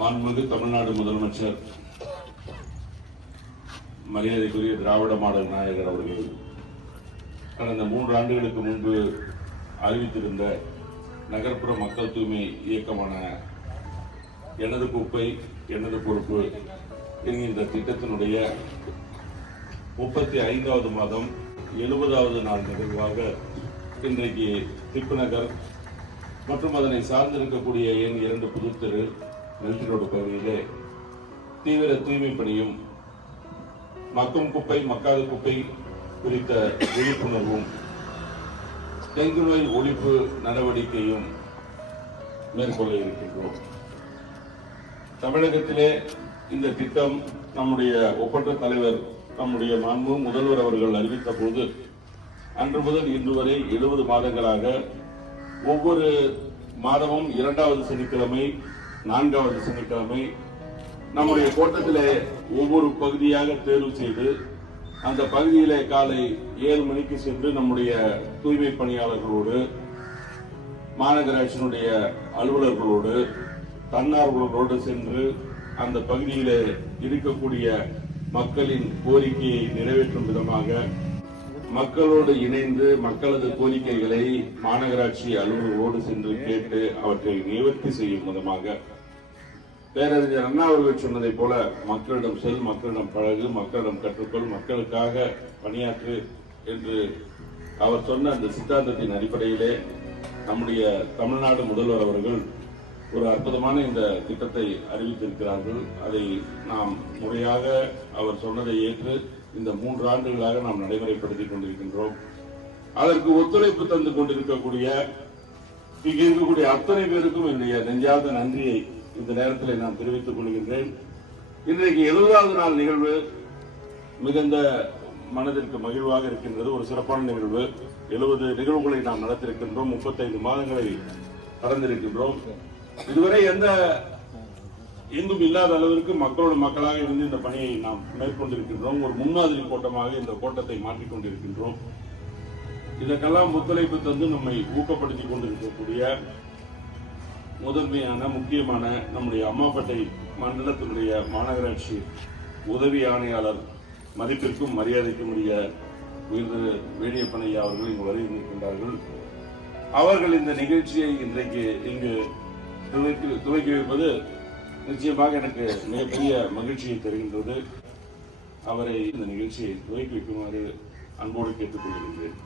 மாண்புமிகு தமிழ்நாடு முதலமைச்சர் மரியாதைக்குரிய திராவிட மாடல் நாயகர் அவர்கள் கடந்த மூன்று ஆண்டுகளுக்கு முன்பு அறிவித்திருந்த நகர்ப்புற மக்கள் தூய்மை இயக்கமான எனது குப்பை எனது பொறுப்பு என்கின்ற திட்டத்தினுடைய முப்பத்தி ஐந்தாவது மாதம் எழுபதாவது நாள் நிகழ்வாக இன்றைக்கு திப்பு நகர் மற்றும் அதனை சார்ந்திருக்கக்கூடிய எண் இரண்டு புதுத்தெரு மில்ட்ரி ரோடு பகுதியிலே தீவிர தூய்மை பணியும் மக்கும் குப்பை மக்காத குப்பை குறித்த விழிப்புணர்வும் டெங்கு நோய் ஒழிப்பு நடவடிக்கையும் மேற்கொள்ள இருக்கின்றோம். தமிழகத்திலே இந்த திட்டம் நம்முடைய ஒப்பற்ற தலைவர் நம்முடைய மாண்பு முதல்வர் அவர்கள் அறிவித்த போது அன்று முதல் இன்று வரை எழுபது மாதங்களாக ஒவ்வொரு மாதமும் இரண்டாவது சனிக்கிழமை நான்காவது சனிக்கிழமை நம்முடைய கோட்டத்திலே ஒவ்வொரு பகுதியாக தேர்வு செய்து அந்த பகுதியிலே காலை ஏழு மணிக்கு சென்று நம்முடைய தூய்மை பணியாளர்களோடு மாநகராட்சியினுடைய அலுவலர்களோடு தன்னார்வலர்களோடு சென்று அந்த பகுதியிலே இருக்கக்கூடிய மக்களின் கோரிக்கையை நிறைவேற்றும் விதமாக மக்களோடு இணைந்து மக்களது கோரிக்கைகளை மாநகராட்சி அலுவலர்களோடு சென்று கேட்டு அவற்றை நிவர்த்தி செய்யும் விதமாக பேரறிஞர் அண்ணா அவர்கள் சொன்னதை போல மக்களிடம் செல் மக்களிடம் பழகு மக்களிடம் கற்றுக்கொள் மக்களுக்காக பணியாற்று என்று அவர் சொன்ன அந்த சித்தாந்தத்தின் அடிப்படையிலே நம்முடைய தமிழ்நாடு முதல்வர் அவர்கள் ஒரு அற்புதமான இந்த திட்டத்தை அறிவித்திருக்கிறார்கள். அதை நாம் முறையாக அவர் சொன்னதை ஏற்று இந்த மூன்று ஆண்டுகளாக நாம் நடைமுறைப்படுத்திக் கொண்டிருக்கின்றோம். அதற்கு ஒத்துழைப்பு தந்து கொண்டிருக்கக்கூடிய இங்கு இருக்கக்கூடிய அத்தனை பேருக்கும் என்னுடைய நெஞ்சார்ந்த நன்றியை இந்த நேரத்தில் நான் தெரிவித்துக் கொள்கின்றேன். இன்றைக்கு எழுபதாவது நாள் நிகழ்வு. மிகுந்த மனதிற்கு மகிழ்வாக இருக்கின்றது. ஒரு சிறப்பான நிகழ்வு. எழுபது நிகழ்வுகளை நாம் நடத்திருக்கின்றோம் முப்பத்தைந்து மாதங்களை கடந்திருக்கின்றோம். இதுவரை எந்த எங்கும் இல்லாத அளவிற்கு மக்களோட மக்களாக இருந்து இந்த பணியை நாம் மேற்கொண்டிருக்கின்றோம். ஒரு முன்மாதிரி கோட்டமாக இந்த கோட்டத்தை மாற்றிக்கொண்டிருக்கின்றோம் இதற்கெல்லாம் ஒத்துழைப்பு தந்து நம்மை ஊக்கப்படுத்திக் கொண்டிருக்கக்கூடிய முதன்மையான முக்கியமான நம்முடைய அம்மாப்பேட்டை மண்டலத்தினுடைய மாநகராட்சி உதவி ஆணையாளர் மதிப்பிற்கும் மரியாதைக்கும் உரிய உயர்ந்த வேடியப்பனையா அவர்கள் இங்கு வருகின்றார்கள் அவர்கள் இந்த நிகழ்ச்சியை இன்றைக்கு இங்கு துவக்கி துவக்கி வைப்பது நிச்சயமாக எனக்கு மிகப்பெரிய மகிழ்ச்சியை தருகின்றது. அவரை இந்த நிகழ்ச்சியை துவக்கி வைக்குமாறு அன்போடு கேட்டுக்கொள்கின்றேன்.